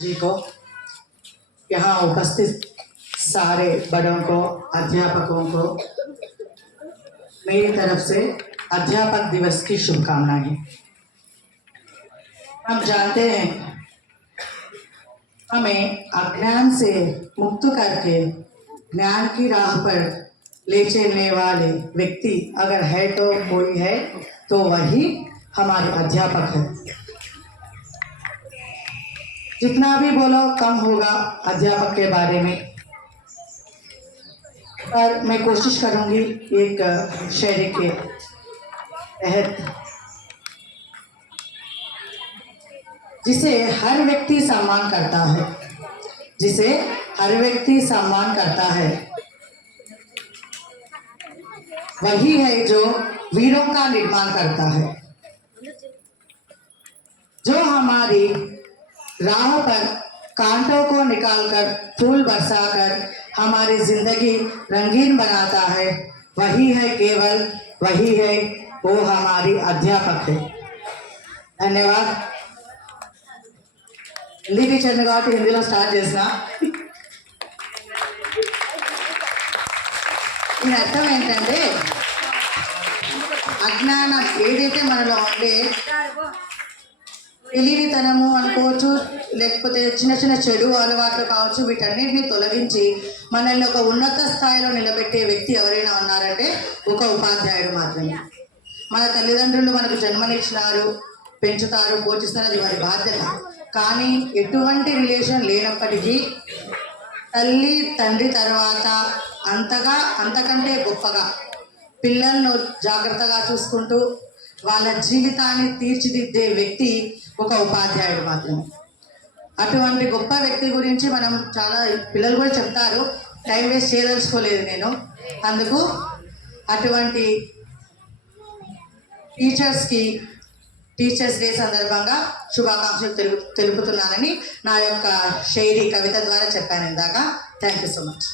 जी को, यहाँ उपस्थित सारे बड़ों को, अध्यापकों को मेरी तरफ से अध्यापक दिवस की शुभकामनाएं। हम जानते हैं हमें अज्ञान से मुक्त करके ज्ञान की राह पर ले चलने वाले व्यक्ति अगर है तो कोई है तो वही हमारे अध्यापक है। जितना भी बोलो कम होगा अध्यापक के बारे में, पर मैं कोशिश करूंगी एक शायरी के तहत, जिसे हर व्यक्ति सम्मान करता है, जिसे हर व्यक्ति सम्मान करता है, वही है जो वीरों का निर्माण करता है, जो हमारी राह पर कांटों को निकालकर फूल बरसाकर हमारी जिंदगी रंगीन बनाता है, वही है, केवल वही है, वो हमारी अध्यापक है। धन्यवाद। हिंदी टीचर ने कहा हिंदी स्टार्ट చేసిన దీని అర్థం ఏంటంటే అజ్ఞానం ఏదైతే మనలో ఉండే తెలియనితనము అనుకోవచ్చు, లేకపోతే చిన్న చిన్న చెడు అలవాట్లు కావచ్చు, వీటన్నిటిని తొలగించి మనల్ని ఒక ఉన్నత స్థాయిలో నిలబెట్టే వ్యక్తి ఎవరైనా ఉన్నారంటే ఒక ఉపాధ్యాయుడు మాత్రమే. మన తల్లిదండ్రులు మనకు జన్మనిచ్చినారు, పెంచుతారు, పోషిస్తారు, అది వారి బాధ్యత. కానీ ఎటువంటి రిలేషన్ లేనప్పటికీ తల్లి తండ్రి తర్వాత అంతకంటే గొప్పగా పిల్లలను జాగ్రత్తగా చూసుకుంటూ వాళ్ళ జీవితాన్ని తీర్చిదిద్దే వ్యక్తి ఒక ఉపాధ్యాయుడు మాత్రమే. అటువంటి గొప్ప వ్యక్తి గురించి మనం చాలా పిల్లలు కూడా చెప్తారు, టైం వేస్ట్ చేయదలుచుకోలేదు నేను. అందుకు అటువంటి టీచర్స్ డే సందర్భంగా శుభాకాంక్షలు తెలుపుతున్నానని నా యొక్క షైరీ కవిత ద్వారా చెప్పాను ఇందాక. Thank you so much.